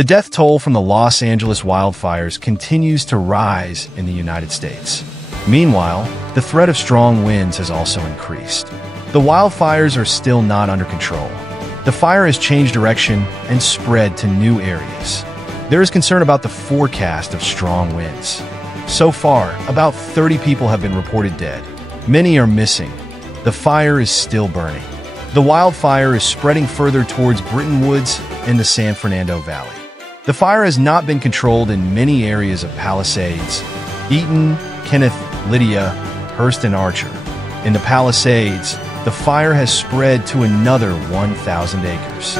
The death toll from the Los Angeles wildfires continues to rise in the United States. Meanwhile, the threat of strong winds has also increased. The wildfires are still not under control. The fire has changed direction and spread to new areas. There is concern about the forecast of strong winds. So far, about 30 people have been reported dead. Many are missing. The fire is still burning. The wildfire is spreading further towards Britton Woods and the San Fernando Valley. The fire has not been controlled in many areas of Palisades, Eaton, Kenneth, Lydia, Hurst, and Archer. In the Palisades, the fire has spread to another 1,000 acres.